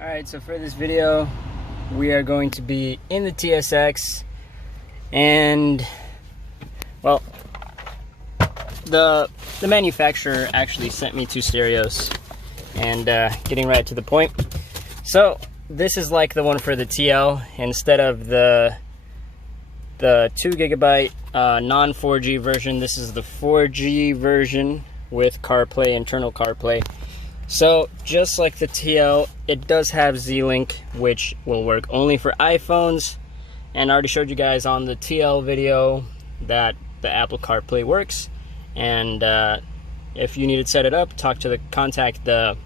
Alright, so for this video, we are going to be in the TSX, and, well, the manufacturer actually sent me 2 stereos, and getting right to the point. So, this is like the one for the TL. Instead of the 2 GB non-4G version, this is the 4G version with CarPlay, internal CarPlay. So, just like the TL, it does have Z-Link, which will work only for iPhones. And I already showed you guys on the TL video that the Apple CarPlay works. And if you need to set it up, contact the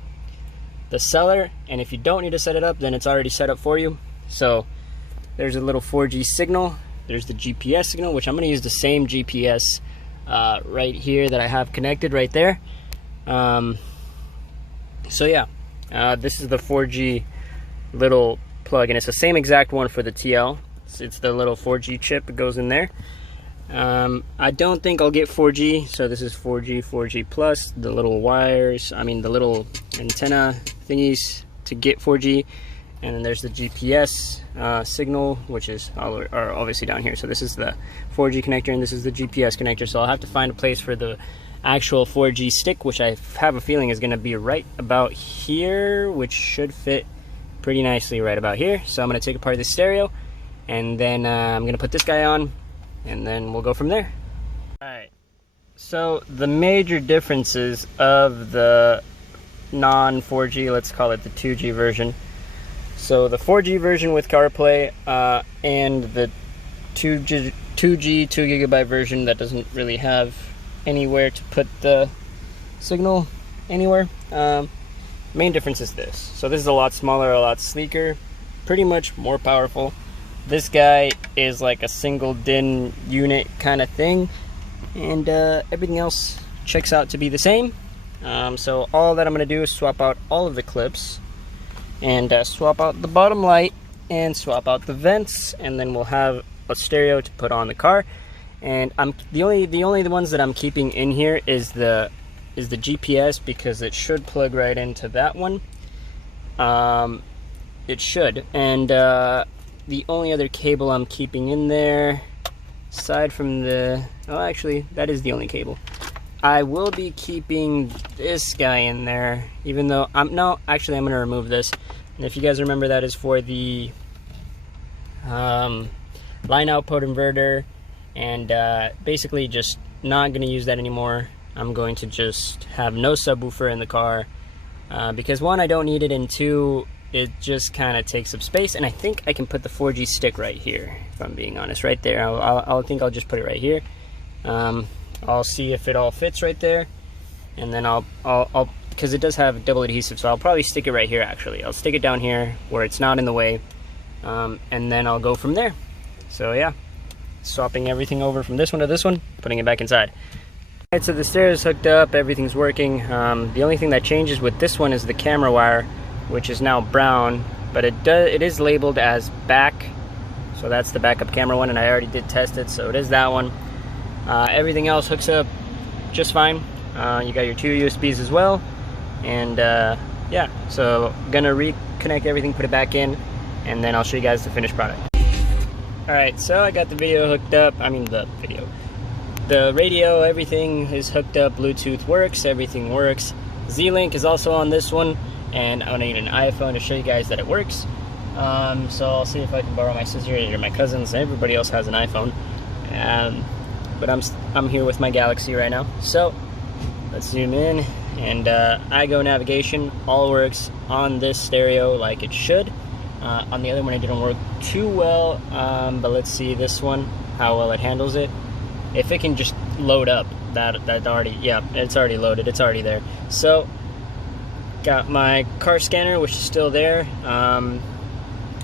seller. And if you don't need to set it up, then it's already set up for you. So, there's a little 4G signal. There's the GPS signal, which I'm going to use the same GPS right here that I have connected right there. So yeah, this is the 4G little plug, and it's the same exact one for the TL. It's the little 4G chip that goes in there. I don't think I'll get 4G, so this is 4G, 4G plus, the little wires, the little antenna thingies to get 4G. And then there's the GPS signal, which is obviously down here. So this is the 4G connector, and this is the GPS connector. So I'll have to find a place for the actual 4G stick, which I have a feeling is going to be right about here, which should fit pretty nicely right about here. So I'm going to take apart the stereo, and then I'm going to put this guy on, and then we'll go from there. Alright, so the major differences of the non-4G, let's call it the 2G version. So the 4G version with CarPlay and the 2G 2 GB version that doesn't really have anywhere to put the signal anywhere. Main difference is this. So this is a lot smaller, a lot sleeker, pretty much more powerful. This guy is like a single DIN unit kind of thing, and everything else checks out to be the same. So all that I'm going to do is swap out all of the clips, and swap out the bottom light, and swap out the vents, and then we'll have a stereo to put on the car. And the only ones that I'm keeping in here is the GPS, because it should plug right into that one. It should. And the only other cable I'm keeping in there, aside from actually that is the only cable. I will be keeping this guy in there, even though I'm going to remove this. And if you guys remember, that is for the line output inverter, and basically just not going to use that anymore. I'm going to just have no subwoofer in the car, because 1, I don't need it, and 2, it just kind of takes up space. And I think I can put the 4G stick right here, if I'm being honest, right there. I think I'll just put it right here. I'll see if it all fits right there, and then I'll because it does have double adhesive, so I'll probably stick it right here. Actually, I'll stick it down here where it's not in the way, and then I'll go from there. So yeah, swapping everything over from this one to this one, putting it back inside. Alright, so the stereo is hooked up, everything's working. The only thing that changes with this one is the camera wire, which is now brown, but it is labeled as back, so that's the backup camera one, and I already did test it, so it is that one. Everything else hooks up just fine. You got your 2 USBs as well, and yeah, so I'm gonna reconnect everything, put it back in, and then I'll show you guys the finished product. Alright, so I got the video hooked up, the radio, everything is hooked up, Bluetooth works, everything works. Z-Link is also on this one, and I'm gonna need an iPhone to show you guys that it works. So I'll see if I can borrow my sister or my cousins. Everybody else has an iPhone, but I'm here with my Galaxy right now. So let's zoom in, and iGo navigation all works on this stereo like it should. On the other one it didn't work too well, but let's see this one, how well it handles it. If it can just load up, that already, yeah, it's already loaded, it's already there. So got my car scanner, which is still there.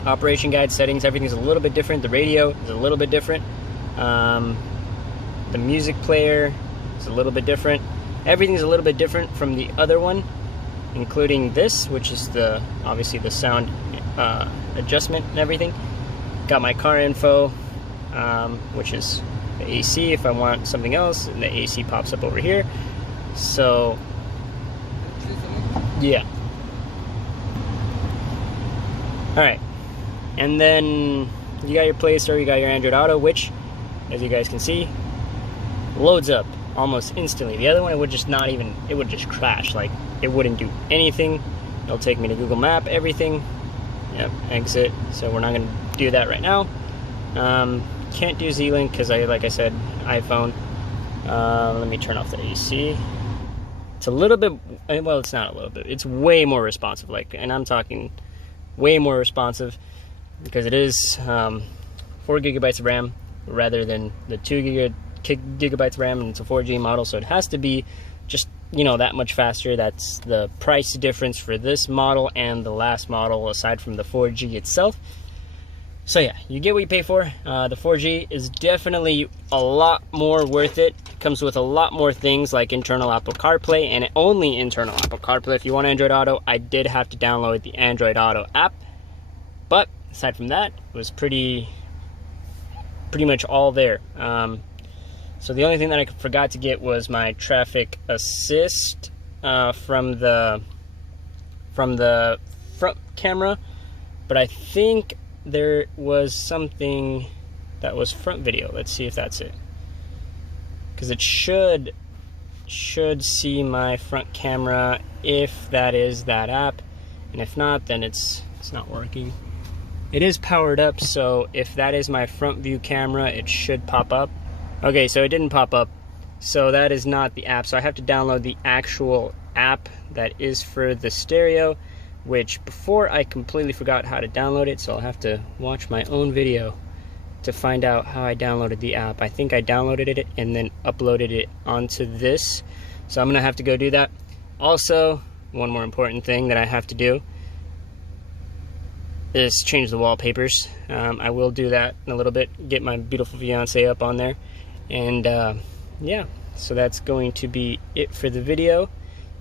Operation guide settings, everything's a little bit different. The radio is a little bit different. The music player is a little bit different. Everything's a little bit different from the other one, including this, which is obviously the sound adjustment and everything. Got my car info, which is the AC if I want something else, and the AC pops up over here. So yeah, Alright, and then you got your Play Store, you got your Android Auto, which, as you guys can see, loads up almost instantly. The other one, it would just not even, it would just crash. Like, it wouldn't do anything. It'll take me to Google Map, everything. Yep, exit. So we're not going to do that right now. Can't do Z-Link because like I said, iPhone. Let me turn off the AC. It's a little bit, well, it's not a little bit. It's way more responsive. Like, and I'm talking way more responsive because it is 4 gigabytes of RAM rather than the 2 gigabytes of RAM, and it's a 4G model, so it has to be just, you know, that much faster. That's the price difference for this model and the last model, aside from the 4G itself. So yeah, you get what you pay for. The 4G is definitely a lot more worth it. It comes with a lot more things like internal Apple CarPlay, and only internal Apple CarPlay. If you want Android Auto, I did have to download the Android Auto app, but aside from that, it was pretty much all there. So the only thing that I forgot to get was my traffic assist from the front camera, but I think there was something that was front video. Let's see if that's it, because it should see my front camera if that is that app, and if not, then it's not working. It is powered up, so if that is my front view camera, it should pop up. Okay, so it didn't pop up, so that is not the app. So I have to download the actual app that is for the stereo, which before I completely forgot how to download it, so I'll have to watch my own video to find out how I downloaded the app. I think I downloaded it and then uploaded it onto this, so I'm gonna have to go do that. Also, one more important thing that I have to do is change the wallpapers. I will do that in a little bit, get my beautiful fiance up on there. And yeah, so that's going to be it for the video.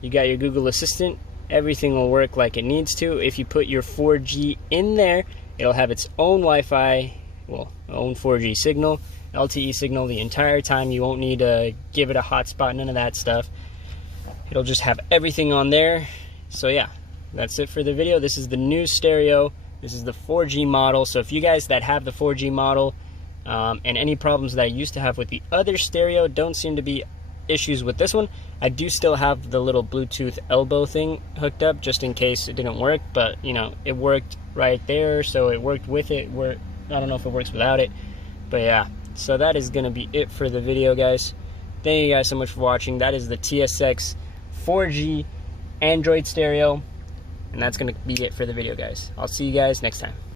You got your Google Assistant. Everything will work like it needs to. If you put your 4G in there, it'll have its own Wi-Fi, well, own 4G signal, LTE signal the entire time. You won't need to give it a hotspot, none of that stuff. It'll just have everything on there. So yeah, that's it for the video. This is the new stereo. This is the 4G model. So if you guys that have the 4G model, and any problems that I used to have with the other stereo don't seem to be issues with this one. I do still have the little Bluetooth elbow thing hooked up just in case it didn't work, but you know, it worked right there, so it worked with it. I don't know if it works without it, but yeah, so that is gonna be it for the video, guys. Thank you guys so much for watching. That is the TSX 4G Android stereo, and that's gonna be it for the video, guys. I'll see you guys next time.